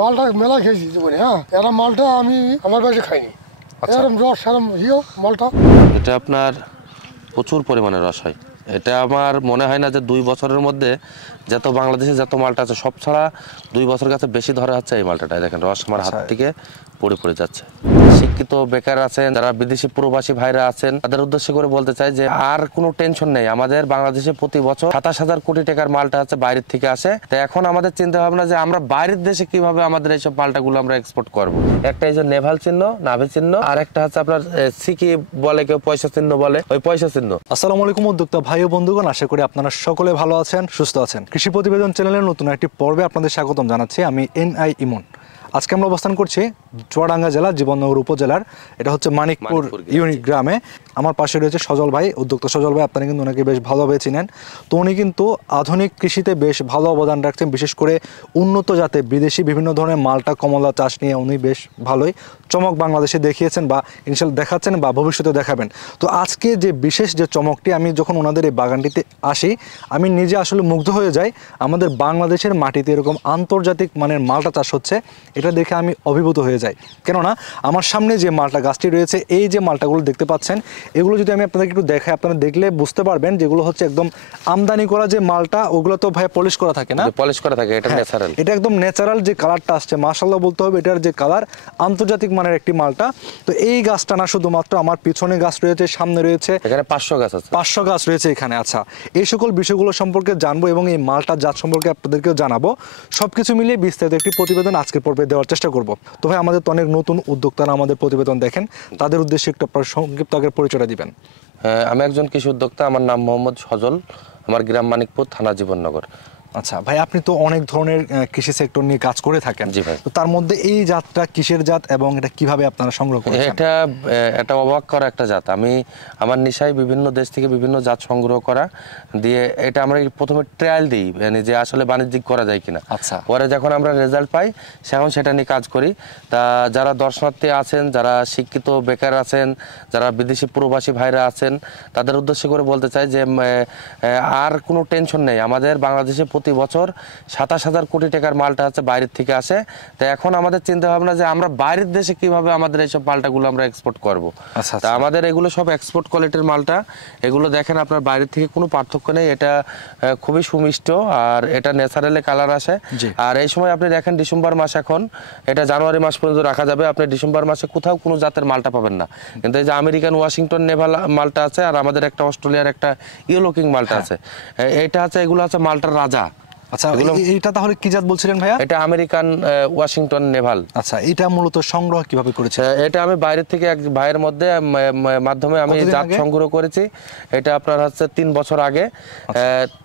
মালটা মেলা খেয়েছি জীবনে। হ্যাঁ, এরম মালটা আমি আমার বাড়িতে খাইনি। এরম রস এরম মালটা এটা আপনার প্রচুর পরিমাণে রস হয়। এটা আমার মনে হয় না যে 2 বছরের মধ্যে যত বাংলাদেশে যত মালটা আছে সব ছাড়া 2 বছর কাছে বেশি ধরে হচ্ছে এই মালটাটাই। দেখেন রস আমার হাত থেকে পড়ে যাচ্ছে। শিক্ষিত বেকার আছেন, যারা বিদেশি প্রবাসী ভাইরা আছেন, তাদের উদ্দেশ্য করে বলতে চাই যে আর কোনো টেনশন নেই। আমাদের বাংলাদেশে প্রতি বছর 27,000 কোটি টাকার মালটা হচ্ছে বাইরের থেকে আসে। তো এখন আমাদের চিন্তা ভাবনা যে আমরা বাইরের দেশে কিভাবে আমাদের এইসব মালটাগুলো আমরা এক্সপোর্ট করব। একটা এই যে নেভাল চিহ্ন, নাভি চিহ্ন, আর একটা হচ্ছে আপনার সিকি বলে, কেউ পয়সা চিহ্ন বলে, ওই পয়সা চিহ্ন। আসসালামু আলাইকুম উদ্যোক্তা ভাই ও বন্ধুগণ, আশা করি আপনারা সকলে ভালো আছেন, সুস্থ আছেন। কৃষি প্রতিবেদন চ্যানেলের নতুন একটি পর্বে আপনাদের স্বাগতম জানাচ্ছি। আমি এনআই ইমন। আজকে আমরা অবস্থান করছি চুয়াডাঙ্গা জেলা জীবননগর উপজেলার, এটা হচ্ছে মানিকপুর ইউনিট গ্রামে। আমার পাশে রয়েছে সজল ভাই, উদ্যোক্তা সজল ভাই। আপনারা কিন্তু ওনাকে বেশ ভালোভাবে চিনেন। তো উনি কিন্তু আধুনিক কৃষিতে বেশ ভালো অবদান রাখছেন, বিশেষ করে উন্নত জাতে বিদেশি বিভিন্ন ধরনের মালটা কমলা চাষ নিয়ে উনি বেশ ভালোই চমক বাংলাদেশে দেখিয়েছেন বা ইনশাল্লাহ দেখাচ্ছেন বা ভবিষ্যতে দেখাবেন। তো আজকে যে বিশেষ যে চমকটি, আমি যখন ওনাদের এই বাগানটিতে আসি আমি নিজে আসলে মুগ্ধ হয়ে যাই। আমাদের বাংলাদেশের মাটিতে এরকম আন্তর্জাতিক মানের মালটা চাষ হচ্ছে, এটা দেখে আমি অভিভূত হয়ে যাই। কেননা আমার সামনে যে মালটা গাছটি রয়েছে, এই যে মালটাগুলো দেখতে পাচ্ছেন, এগুলো যদি আমি আপনাদেরকে একটু দেখাই, আপনারা দেখলে বুঝতে পারবেন যেগুলো হচ্ছে একদম আমদানি করা যে মালটা, ওগুলো তো ভাই পলিশ করা থাকে না, পলিশ করা থাকে। এটা ন্যাচারাল, এটা একদম ন্যাচারাল যে কালারটা আসছে, মাশাআল্লাহ বলতে হবে, এটার যে কালার আন্তর্জাতিক মানের একটি মালটা। তো এই গাছটা না শুধুমাত্র, আমার পিছনে গাছ রয়েছে, সামনে রয়েছে, এখানে 500 গাছ আছে, 500 গাছ রয়েছে এখানে। আচ্ছা, এই সকল বিষয়গুলো সম্পর্কে জানবো এবং এই মালটার জাত সম্পর্কে আপনাদেরকেও জানাবো। সবকিছু মিলিয়ে বিস্তারিত একটি প্রতিবেদন আজকের পর্বে দেওয়ার চেষ্টা করব। তো ভাই, আমাদের তো অনেক নতুন উদ্যোক্তারা আমাদের প্রতিবেদন দেখেন, তাদের উদ্দেশ্যে একটু আপনার সংক্ষিপ্ত আগের পরিচয়টা দিবেন। আমি একজন কৃষি উদ্যোক্তা, আমার নাম মোহাম্মদ সজল, আমার গ্রাম মানিকপুর, থানা জীবননগর। আচ্ছা ভাই, আপনি তো অনেক ধরনের কৃষি সেক্টর নিয়ে কাজ করে থাকেন। জি ভাই। তো তার মধ্যে এই জাতটা কিসের জাত এবং এটা কিভাবে আপনারা সংগ্রহ করেছেন? এটা অবাক করা একটা জাত। আমি আমার নেশায় বিভিন্ন দেশ থেকে বিভিন্ন জাত সংগ্রহ করা দিয়ে এটা আমরা প্রথমে ট্রায়াল দিই, মানে যে আসলে বাণিজ্যিক করা যায় কিনা। আচ্ছা, পরে যখন আমরা রেজাল্ট পাই এখন সেটা নিয়ে কাজ করি। তা যারা দর্শনার্থী আছেন, যারা শিক্ষিত বেকার আছেন, যারা বিদেশি প্রবাসী ভাইরা আছেন, তাদের উদ্দেশ্য করে বলতে চাই যে আর কোনো টেনশন নেই। আমাদের বাংলাদেশে প্রতি বছর 27,000 কোটি টাকার মালটা হচ্ছে বাইরের থেকে আসে। তো এখন আমাদের চিন্তা ভাবনা যে আমরা বাইরের দেশে কিভাবে আমাদের এইসব মালটাগুলো আমরা এক্সপোর্ট করব। তা আমাদের এগুলো সব এক্সপোর্ট কোয়ালিটির মালটা। এগুলো দেখেন আপনার বাইরের থেকে কোনো পার্থক্য নেই। এটা খুবই সুমিষ্ট আর এটা ন্যাচারালি কালার আসে। আর এই সময় আপনি দেখেন ডিসেম্বর মাস, এখন এটা জানুয়ারি মাস পর্যন্ত রাখা যাবে। আপনি ডিসেম্বর মাসে কোথাও কোনো জাতের মালটা পাবেন না। কিন্তু এই যে আমেরিকান ওয়াশিংটন নেভাল মালটা আছে, আর আমাদের একটা অস্ট্রেলিয়ার একটা ইয়েলো কিং মালটা আছে, এটা আছে, এগুলো আছে মালটার রাজা। আচ্ছা, এটা তাহলে কি জাত বলছিলেন ভাইয়া? এটা আমেরিকান ওয়াশিংটন নেভাল। আচ্ছা, এটা মূলত সংগ্রহ কিভাবে করেছে? এটা আমি বাইরের থেকে এক ভাইয়ের মাধ্যমে আমি জাত সংগ্রহ করেছি। এটা আপনার হচ্ছে 3 বছর আগে।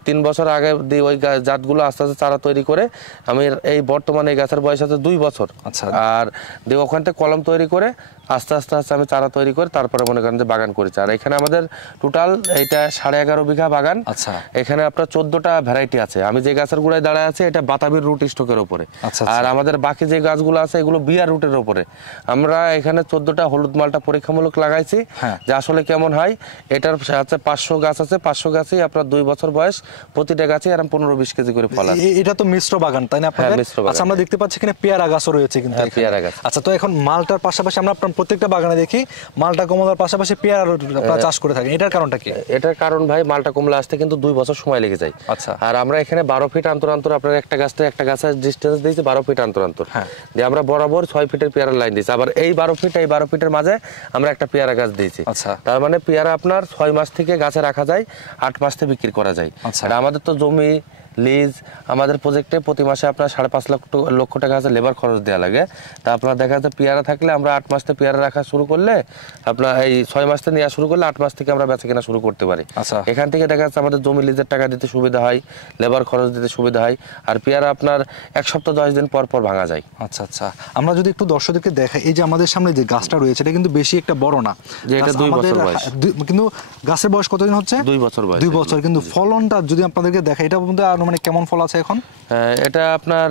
3 বছর আগে ওই জাতগুলো আস্তে আস্তে চারা তৈরি করে আমি এই বর্তমানে এই গাছের বয়স আছে 2 বছর। আচ্ছা, আর দিয়ে ওখান থেকে কলম তৈরি করে আস্তে আস্তে আমি চারা তৈরি করে তারপরে মনে করেন যে বাগান করেছি। আর এখানে আমাদের টোটাল এইটা 11.5 বিঘা বাগান। আচ্ছা, এখানে আপনার 14টা ভ্যারাইটি আছে। আমি যে গাছের গুড়ায় দাঁড়ায় আছে এটা বাতাবির রুট স্টকের উপরে। আর আমাদের বাকি যে গাছগুলো আছে এগুলো বিয়ার রুটের উপরে। আমরা এখানে 14টা হলুদ মালটা পরীক্ষামূলক লাগাইছি যে আসলে কেমন হয়। এটার আছে 500 গাছ আছে, 500 গাছই আপনার 2 বছর বয়স, প্রতিটা গাছে এরকম 15-20 কেজি করে ফল আছে। এটা তো মিশ্র বাগান, তাই না আপনাদের? আচ্ছা, আমরা দেখতে পাচ্ছি এখানে পেয়ারা গাছও রয়েছে কিন্তু। পেয়ারা গাছ। আচ্ছা, তো এখন মালটার পাশাপাশি আমরা প্রত্যেকটা বাগানে দেখি মালটা কমলার পাশাপাশি পেয়ারা চাষ করে থাকেন, এটার কারণটা কি? এটার কারণ ভাই, মালটা কমলা আসতে কিন্তু 2 বছর সময় লেগে যায়। আচ্ছা, আর আমরা এখানে 12 ফিট অন্তর আপনার একটা গাছ থেকে একটা গাছের ডিস্টেন্স দিয়েছি 12 ফিট অন্তর। দিয়ে আমরা বরাবর 6 ফিটের পেয়ারা লাইন দিয়েছি। আবার এই 12 ফিটের মাঝে আমরা একটা পেয়ারা গাছ দিয়েছি। আচ্ছা, তার মানে পেয়ারা আপনার 6 মাস থেকে গাছে রাখা যায়, 8 মাস থেকে বিক্রি করা যায়। আর আমাদের তো জমি লিজ, আমাদের প্রজেক্টে প্রতি মাসে আপনার 5.5 লক্ষ টাকা আছে লেবার খরচ দেওয়া লাগে। তা আপনার দেখা যাচ্ছে পেয়ারা থাকলে আমরা 8 মাস থেকে পেয়ারা রাখা শুরু করলে, আপনার এই 6 মাস থেকে নেওয়া শুরু করলে 8 মাস থেকে আমরা বেচা কেনা শুরু করতে পারি। এখান থেকে দেখা যাচ্ছে আমাদের জমি লিজের টাকা দিতে সুবিধা হয়, লেবার খরচ দিতে সুবিধা হয়। আর পেয়ারা আপনার 1 সপ্তাহ 10 দিন পর পর ভাঙা যায়। আচ্ছা আচ্ছা, আমরা যদি একটু দর্শকদেরকে দেখাই, এই যে আমাদের সামনে যে গাছটা রয়েছে এটা কিন্তু বেশি একটা বড় না, যে এটা 2 বছর বয়স। কিন্তু গাছের বয়স কতদিন হচ্ছে? 2 বছর বয়স। 2 বছর। কিন্তু ফলনটা যদি আপনাদেরকে দেখাই, এটা মধ্যে আনুমানিক কেমন ফল আছে এখন? এটা আপনার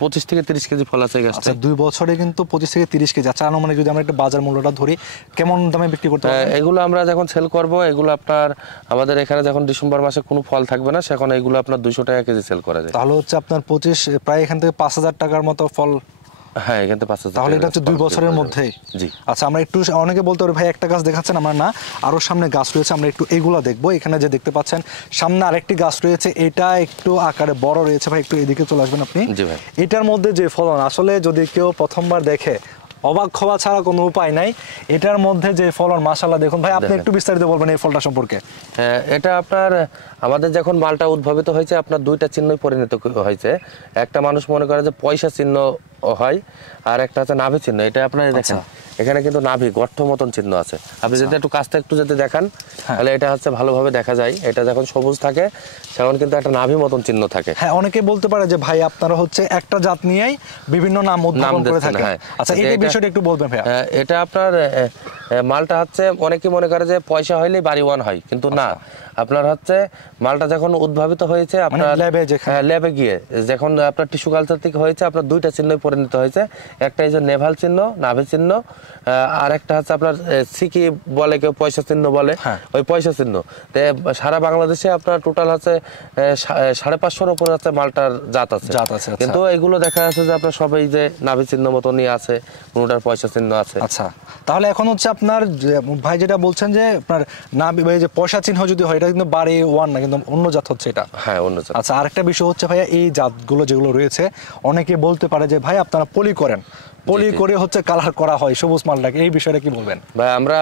25 থেকে 30 কেজি ফল আছে এই আচ্ছা গাছটা। 2 বছরে কিন্তু 25 থেকে 30 কেজি। আচ্ছা মানে যদি আমরা একটা বাজার মূল্যটা ধরি কেমন দামে বিক্রি করতে পারবেন? এগুলো আমরা যখন সেল করব, এগুলো আপনার আমাদের এখানে যখন ডিসেম্বর মাসে কোনো ফল থাকবে না, সেখন এগুলো আপনার 200 টাকা কেজি সেল করা যায়। তাহলে হচ্ছে আপনার 25 প্রায় এখান থেকে 5000 টাকার মতো ফল। হ্যাঁ, এখান থেকে 5000 তাহলে টাকা এটা হচ্ছে 2 বছরের মধ্যেই। জি। আচ্ছা আমরা একটু, অনেকে বলতে পারে ভাই একটা গাছ দেখাচ্ছেন, আমরা না আরো সামনে গাছ রয়েছে, আমরা একটু এগুলা দেখবো। এখানে যে দেখতে পাচ্ছেন সামনে আরেকটি গাছ রয়েছে, এটা একটু আকারে বড় রয়েছে। ভাই একটু এদিকে চলে আসবেন আপনি। জি ভাই। এটার মধ্যে যে ফলন, আসলে যদি কেউ প্রথমবার দেখে অবাক হওয়া ছাড়া কোনো উপায় নাই। এটার মধ্যে যে ফলন মাশাআল্লাহ, দেখুন ভাই আপনি একটু বিস্তারিত বলবেন এই ফলটা সম্পর্কে। হ্যাঁ, এটা আপনার আমাদের যখন মালটা উদ্ভাবিত হয়েছে আপনার 2টা চিহ্নই পরিণত হয়েছে। একটা মানুষ মনে করে যে পয়সা চিহ্ন হয়, আর একটা হচ্ছে নাভি চিহ্ন। এটা আপনার দেখেন এখানে কিন্তু নাভি গর্ত মতন চিহ্ন আছে। আপনি যদি একটু কাছটা একটু যদি দেখান তাহলে এটা হচ্ছে ভালোভাবে দেখা যায়। এটা যখন সবুজ থাকে তখন কিন্তু একটা নাভি মতন চিহ্ন থাকে। হ্যাঁ, অনেকে বলতে পারে যে ভাই আপনারা হচ্ছে একটা জাত নিয়েই বিভিন্ন নাম উদ্ভাবন করে থাকেন। আচ্ছা এই বিষয়টা একটু বলবেন ভাইয়া। এটা আপনার মালটা হচ্ছে অনেকে মনে করে যে পয়সা হইলেই বাড়ি ওয়ান হয়, কিন্তু না। আপনার হচ্ছে মালটা যখন উদ্ভাবিত হয়েছে আপনার ল্যাবে গিয়ে যখন আপনার টিস্যু কালচার থেকে হয়েছে, আপনার 2টা চিহ্নই পরিণত হয়েছে। একটা হচ্ছে নেভাল চিহ্ন, নাভি চিহ্ন, আর একটা হচ্ছে আপনার সিকি বলে, কেউ পয়সা চিহ্ন বলে, ওই পয়সা চিহ্ন। তো সারা বাংলাদেশে আপনার টোটাল হচ্ছে 550-এর উপরে হচ্ছে মালটার জাত আছে। কিন্তু এগুলো দেখা যাচ্ছে যে আপনার সবাই যে নাভি চিহ্ন মতনই আছে, কোনোটার পয়সা চিহ্ন আছে। আচ্ছা তাহলে এখন হচ্ছে আপনার ভাই যেটা বলছেন যে আপনার নাভি যে পয়সা চিহ্ন যদি হয়, এটা কিন্তু বাড়ি ওয়ান না, কিন্তু অন্য জাত হচ্ছে এটা। হ্যাঁ, অন্য জাত। আচ্ছা আরেকটা বিষয় হচ্ছে ভাইয়া, এই জাতগুলো যেগুলো রয়েছে অনেকে বলতে পারে যে ভাই আপনারা পলি করেন, পলি করে হচ্ছে কালার করা হয় সবুজ মালটাকে, এই বিষয়টা কি বলবেন? ভাই আমরা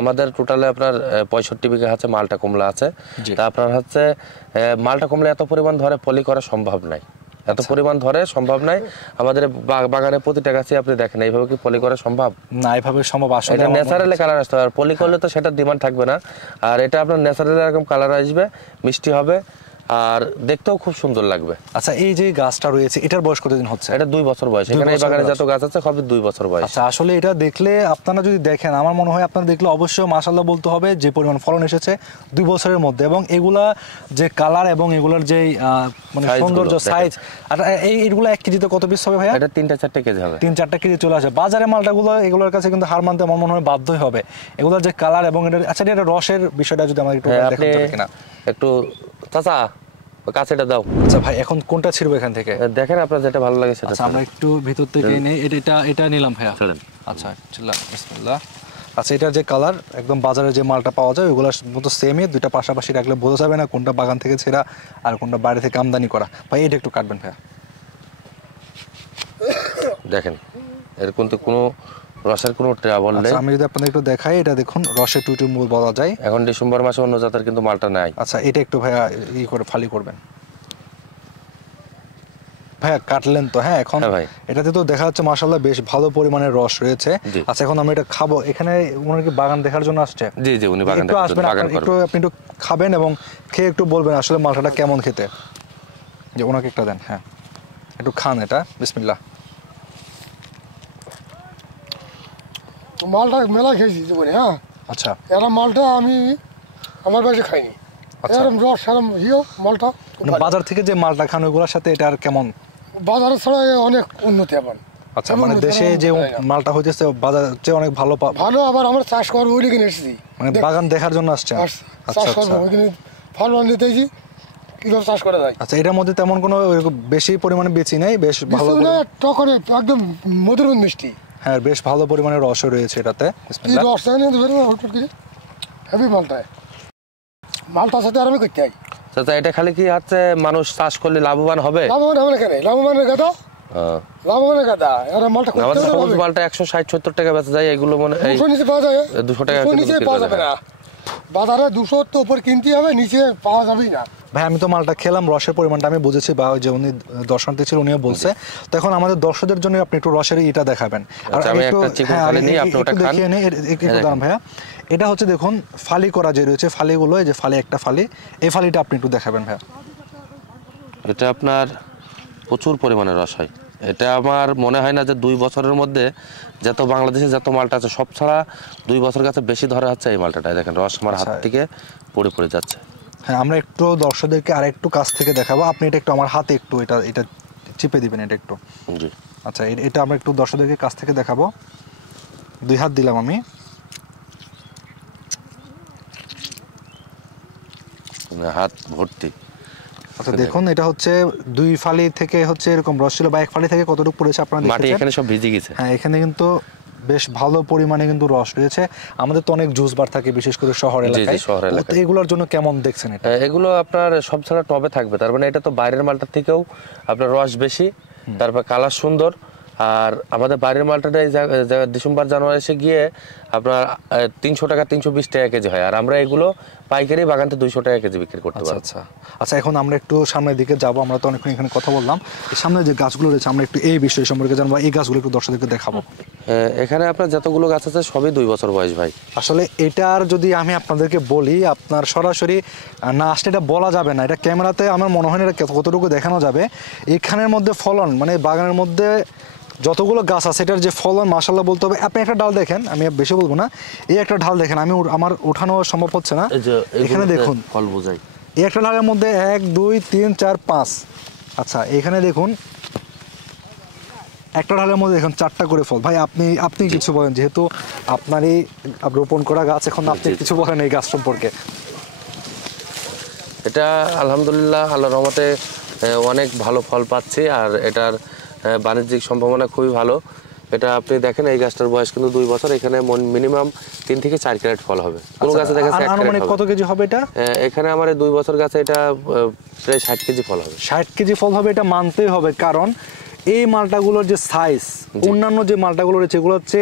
আমাদের টোটালে আপনার 65 বিঘা হচ্ছে মালটা কমলা আছে। তা আপনার হচ্ছে মালটা কমলা এত পরিমাণ ধরে পলি করা সম্ভব নাই, এত পরিমাণ ধরে সম্ভব নাই। আমাদের বাগানে প্রতিটা গাছে আপনি দেখেন এইভাবে কি পলি করা সম্ভব? না, এইভাবে সম্ভব আসলে এটা ন্যাচারালি কালার আসতে হবে। আর পলি করলে তো সেটা ডিমান্ড থাকবে না। আর এটা আপনার ন্যাচারালি এরকম কালার আসবে, মিষ্টি হবে, আর দেখতেও খুব সুন্দর লাগবে। আচ্ছা এই যে গাছটা রয়েছে এটার বয়স কতদিন হচ্ছে? এটা 2 বছর বয়স। এখানে এই বাগানে যত গাছ আছে সবই 2 বছর বয়স। আচ্ছা আসলে এটা দেখলে আপনারা যদি দেখেন, আমার মনে হয় আপনারা দেখলে অবশ্যই মাশাআল্লাহ বলতে হবে, যে পরিমাণ ফলন এসেছে 2 বছরের মধ্যে। এবং এগুলা যে কালার এবং এগুলার যে মানে সৌন্দর্য, সাইজ, আর এইগুলো 1 কেজিতে কত পিস হবে ভাইয়া? এটা 3-4 কেজি হবে। 3-4 কেজি চলে আসে। বাজারে মালটাগুলো এগুলোর কাছে কিন্তু হার মানতে আমার মনে হয় বাধ্যই হবে। এগুলোর যে কালার এবং এটা, আচ্ছা এটা রসের বিষয়টা যদি আমাকে একটু দেখাতে পারেন কিনা? একটু চাচা কাছেটা দাও। আচ্ছা ভাই এখন কোনটা ছিড়বো এখান থেকে? দেখেন আপনার যেটা ভালো লাগে সেটা। আচ্ছা আমরা একটু ভিতর থেকে নেই, এটা নিলাম ভাইয়া। আচ্ছা বিসমিল্লাহ। আচ্ছা এটার যে কালার একদম বাজারে যে মালটা পাওয়া যায় ওগুলোর মতো সেমই, দুইটা পাশাপাশি রাখলে বোঝা যাবে না কোনটা বাগান থেকে ছেঁড়া আর কোনটা বাইরে থেকে আমদানি করা। ভাই এটা একটু কাটবেন ভাইয়া। দেখেন এর কিন্তু কোনো রসের কোনো ট্রাবল নেই। আমি যদি আপনাদের একটু দেখাই, এটা দেখুন রসে টুটু মূল বলা যায়। এখন ডিসেম্বর মাসে অন্য জাতের কিন্তু মালটা নাই। আচ্ছা এটা একটু ভাইয়া করে ফালি করবেন ভাইয়া, কাটলেন তো? হ্যাঁ এখন এটাতে তো দেখা যাচ্ছে মাশাআল্লাহ বেশ ভালো পরিমাণের রস রয়েছে। আচ্ছা এখন আমরা এটা খাবো। এখানে উনি কি বাগান দেখার জন্য আসছে? জি জি, উনি বাগান দেখার জন্য বাগান করবেন। আপনি একটু খাবেন এবং খেয়ে একটু বলবেন আসলে মালটাটা কেমন খেতে। যে ওনাকে একটা দেন, হ্যাঁ একটু খান এটা। বিসমিল্লাহ। মালটা মেলা খেয়েছি জীবনে। হ্যাঁ আচ্ছা এরম মালটা আমি আমার বাড়িতে খাইনি। এরম রস সেরম মালটা বাজার থেকে যে মালটা খান ওগুলোর সাথে এটা আর কেমন? বাজারের ছাড়া অনেক উন্নতি আবার। আচ্ছা মানে দেশে যে মালটা হইতেছে বাজার চেয়ে অনেক ভালো ভালো। আবার আমরা চাষ করবো ওই কিনে এসেছি, মানে বাগান দেখার জন্য আসছে। চাষ করবো ওইখানে ফল নিতেছি কিভাবে চাষ করা যায়। আচ্ছা এটার মধ্যে তেমন কোনো বেশি পরিমাণে বেশি নাই, বেশ ভালো টকরে একদম মধুর মিষ্টি। হ্যাঁ বেশ ভালো পরিমাণে রসও রয়েছে এটাতে। রস হেভি মালটার সাথে আর আমি করতে হয়। চাচা এটা খালি কি হচ্ছে মানুষ চাষ করলে লাভবান হবে? লাভবান হবে না কেন? লাভবানের কথা লাভবানের কথা। এর মালটা আমাদের সবুজ মালটা 160-70 টাকা বেচা যায়। এগুলো মনে 200 নিচে পাওয়া যায়। 200 টাকা নিচে পাওয়া যাবে না। বাজারে 200 তো উপর কিনতে হবে, নিচে পাওয়া যাবেই না। ভাই আমি তো মালটা খেলাম, রসের পরিমাণটা আমি বুঝেছি, বা যে উনি দর্শনার্থী ছিল উনিও বলছে। তো এখন আমাদের দর্শকদের জন্য আপনি একটু রসের এটা দেখাবেন। আর আমি একটা চিকন ফালি নিয়ে আপনি ওটা খান। দেখিয়ে নেই একটু দাম ভাইয়া। এটা হচ্ছে দেখুন ফালি করা যে রয়েছে, ফালিগুলো এই যে ফালি একটা ফালি, এই ফালিটা আপনি একটু দেখাবেন ভাইয়া। এটা আপনার প্রচুর পরিমাণে রস হয়। এটা আমার মনে হয় না যে 2 বছরের মধ্যে যত বাংলাদেশে যত মালটা আছে সব ছাড়া 2 বছর কাছে বেশি ধরা হচ্ছে এই মালটাটা। দেখেন রস আমার হাত থেকে পড়ে যাচ্ছে। হ্যাঁ আমরা একটু দর্শকদেরকে আর একটু কাছ থেকে দেখাবো। আপনি এটা একটু আমার হাতে একটু এটা চিপে দিবেন এটা একটু। জি। আচ্ছা, এটা আমরা একটু দর্শকদেরকে কাছ থেকে দেখাবো। 2 হাত দিলাম আমি। হাত ভর্তি। আচ্ছা দেখুন, এটা হচ্ছে 2 ফালি থেকে হচ্ছে এরকম রস ছিল, বা 1 ফালি থেকে কতটুকু পড়েছে আপনারা মাটি দেখেছেন। এখানে সব ভিজে গেছে। হ্যাঁ, এখানে কিন্তু বেশ ভালো পরিমাণে কিন্তু রস রয়েছে। আমাদের তো অনেক জুস বার থাকে, বিশেষ করে শহর এলাকায়। শহর এলাকায়। তো এগুলোর জন্য কেমন দেখছেন এটা? এগুলো আপনার সব ছাড়া টবে থাকবে, তার মানে এটা তো বাইরের মালটার থেকেও আপনার রস বেশি, তারপর কালার সুন্দর। আর আমাদের বাইরের মালটাটা এই ডিসেম্বর জানুয়ারি এসে গিয়ে আপনার 300 টাকা 320 টাকা কেজি হয়, আর আমরা এগুলো পাইকারি বাগানতে 200 টাকা কেজি বিক্রি করতে আচ্ছা পারবো। আচ্ছা আচ্ছা, এখন আমরা একটু সামনের দিকে যাব। আমরা তো অনেকক্ষণ এখানে কথা বললাম, এই সামনে যে গাছগুলো রয়েছে আমরা একটু এই বিষয় সম্পর্কে জানবো, এই গাছগুলো একটু দর্শকদেরকে দেখাবো। এখানে আপনার যতগুলো গাছ আছে সবই 2 বছর বয়স ভাই। আসলে এটার যদি আমি আপনাদেরকে বলি, আপনার সরাসরি না আসলে এটা বলা যাবে না, এটা ক্যামেরাতে আমার মনে হয় না এটা কতটুকু দেখানো যাবে। এখানের মধ্যে ফলন, মানে বাগানের মধ্যে যতগুলো গাছ আছে এটার যে ফলন মাশাআল্লাহ বলতে হবে। আপনি একটা ডাল দেখেন, আমি বেশি বলবো না, এই একটা ঢাল দেখেন, আমার ওঠানো সম্ভব হচ্ছে না। এখানে দেখুন ফল বোঝাই, এই একটা ঢালের মধ্যে 1 2 3 4 5। আচ্ছা, এখানে দেখুন একটা ঢালের মধ্যে দেখুন 4টা করে ফল। ভাই আপনি কিছু বলেন, যেহেতু আপনারই রোপণ করা গাছ, এখন আপনি কিছু বলেন এই গাছ সম্পর্কে। এটা আলহামদুলিল্লাহ আল্লাহর রহমতে অনেক ভালো ফল পাচ্ছি, আর এটার বাণিজ্যিক সম্ভাবনা খুবই ভালো। এটা আপনি দেখেন এই গাছটার বয়স কিন্তু 2 বছর, এখানে মিনিমাম 3 থেকে 4 ক্যারেট ফল হবে। কোন গাছে দেখা যাচ্ছে 1 ক্যারেট হবে। কত কেজি হবে এটা? এখানে আমার এই 2 বছর গাছে এটা প্রায় 60 কেজি ফল হবে। 60 কেজি ফল হবে, এটা মানতেই হবে, কারণ এই মালটাগুলোর যে সাইজ, অন্যান্য যে মালটাগুলো রয়েছে এগুলো হচ্ছে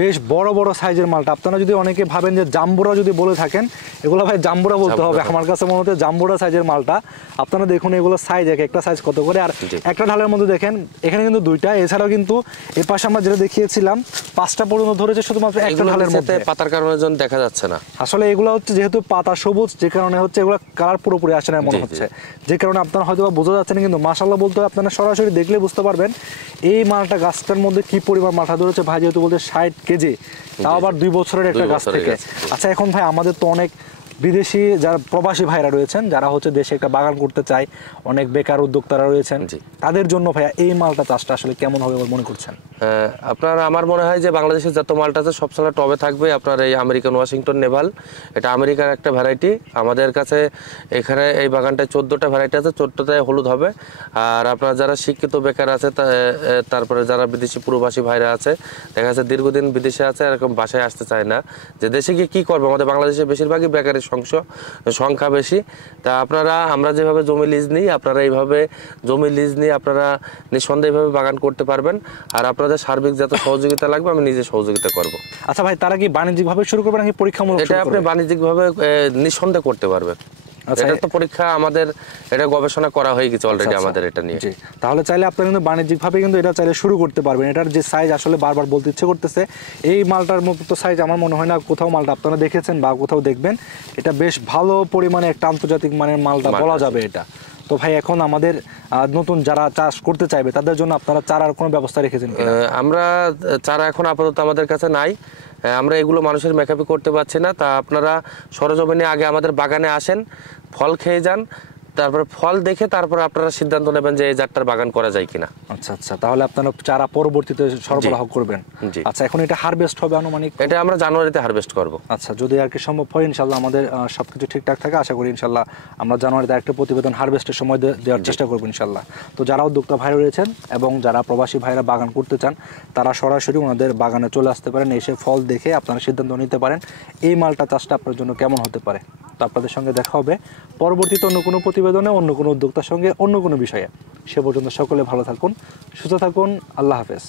বেশ বড় বড় সাইজের মালটা। আপনারা যদি অনেকে ভাবেন যে জাম্বুরা যদি বলে থাকেন, এগুলো ভাই জাম্বুরা বলতে হবে। আমার কাছে মনে হচ্ছে জাম্বুরা সাইজের মালটা। আপনারা দেখুন এগুলো সাইজ, একটা সাইজ কত করে, আর একটা ঢালের মধ্যে দেখেন এখানে কিন্তু 2টা, এছাড়াও কিন্তু এই পাশে আমরা যেটা দেখিয়েছিলাম 5টা পর্যন্ত ধরেছে শুধুমাত্র একটা ঢালের মধ্যে। পাতার কারণে জন্য দেখা যাচ্ছে না। আসলে এগুলো হচ্ছে যেহেতু পাতা সবুজ, যে কারণে হচ্ছে এগুলো কালার পুরোপুরি আসে না মনে হচ্ছে, যে কারণে আপনারা হয়তো বোঝা যাচ্ছে না, কিন্তু মাশাআল্লাহ বলতে হবে আপনারা সরাসরি দেখলে বুঝতে পারবেন এই মালটা গাছটার মধ্যে কি পরিমাণ মালটা ধরেছে। ভাই যেহেতু বলতে 60 কেজি, তাও আবার 2 বছরের একটা গাছ থেকে। আচ্ছা, এখন ভাই আমাদের তো অনেক বিদেশি যারা প্রবাসী ভাইরা রয়েছেন, যারা হচ্ছে দেশে একটা বাগান করতে চায়, অনেক বেকার উদ্যোক্তারা রয়েছেন, তাদের জন্য ভাইয়া এই মালটা চাষটা আসলে কেমন হবে বলে মনে করছেন? আপনার আমার মনে হয় যে বাংলাদেশের যত মালটা আছে সব সময় টবে থাকবে। আপনার এই আমেরিকান ওয়াশিংটন নেভাল, এটা আমেরিকার একটা ভ্যারাইটি। আমাদের কাছে এখানে এই বাগানটায় 14টা ভ্যারাইটি আছে, 14টায় হলুদ হবে। আর আপনার যারা শিক্ষিত বেকার আছে, তারপরে যারা বিদেশি প্রবাসী ভাইরা আছে, দেখা যাচ্ছে দীর্ঘদিন বিদেশে আছে, এরকম বাসায় আসতে চায় না, যে দেশে গিয়ে কী করবো, আমাদের বাংলাদেশে বেশিরভাগই বেকারের সংখ্যা বেশি। তা আমরা যেভাবে জমি লিজ নিই, আপনারা এইভাবে জমি লিজ নিয়ে আপনারা নিঃসন্দেহভাবে বাগান করতে পারবেন। আর আপনাদের সার্বিক যত সহযোগিতা লাগবে আমি নিজে সহযোগিতা করব। আচ্ছা ভাই, তারা কি বাণিজ্যিকভাবে শুরু করবে নাকি পরীক্ষামূলক? এটা আপনি বাণিজ্যিকভাবে নিঃসন্দেহ করতে পারবেন। এটা তো পরীক্ষা আমাদের, এটা গবেষণা করা হয়ে গেছে অলরেডি আমাদের এটা নিয়ে। তাহলে চাইলে আপনারা কিন্তু বাণিজ্যিকভাবে কিন্তু এটা চাইলে শুরু করতে পারবেন। এটার যে সাইজ আসলে বারবার বলতে ইচ্ছে করতেছে, এই মালটার মতো সাইজ আমার মনে হয় না কোথাও মালটা আপনারা দেখেছেন বা কোথাও দেখবেন। এটা বেশ ভালো পরিমাণে একটা আন্তর্জাতিক মানের মালটা বলা যাবে এটা। তো ভাই, এখন আমাদের নতুন যারা চাষ করতে চাইবে তাদের জন্য আপনারা চারার কোনো ব্যবস্থা রেখেছেন? আমরা চারা এখন আপাতত আমাদের কাছে নাই, আমরা এগুলো মানুষের মেকআপই করতে পারছি না। তা আপনারা সরজমিনে আগে আমাদের বাগানে আসেন, ফল খেয়ে যান, তারপরে ফল দেখে তারপরে আপনারা সিদ্ধান্ত নেবেন যে এই জাতটার বাগান করা যায় কিনা। আচ্ছা আচ্ছা, তাহলে আপনারা চারা পরবর্তীতে সরবরাহ করবেন। আচ্ছা, এখন এটা হারভেস্ট হবে আনুমানিক? এটা আমরা জানুয়ারিতে হারভেস্ট করব। আচ্ছা, যদি আর কি সম্ভব হয় ইনশাল্লাহ, আমাদের সবকিছু ঠিকঠাক থাকে, আশা করি ইনশাল্লাহ আমরা জানুয়ারিতে একটা প্রতিবেদন হারভেস্টের সময় দেওয়ার চেষ্টা করবো ইনশাল্লাহ। তো যারা উদ্যোক্তা ভাই রয়েছেন এবং যারা প্রবাসী ভাইরা বাগান করতে চান, তারা সরাসরি ওনাদের বাগানে চলে আসতে পারেন, এসে ফল দেখে আপনারা সিদ্ধান্ত নিতে পারেন এই মালটা চাষটা আপনার জন্য কেমন হতে পারে। তো আপনাদের সঙ্গে দেখা হবে পরবর্তীতে অন্য কোনো প্রতিবেদনে, অন্য কোনো উদ্যোক্তার সঙ্গে, অন্য কোনো বিষয়ে। সে পর্যন্ত সকলে ভালো থাকুন, সুস্থ থাকুন। আল্লাহ হাফেজ।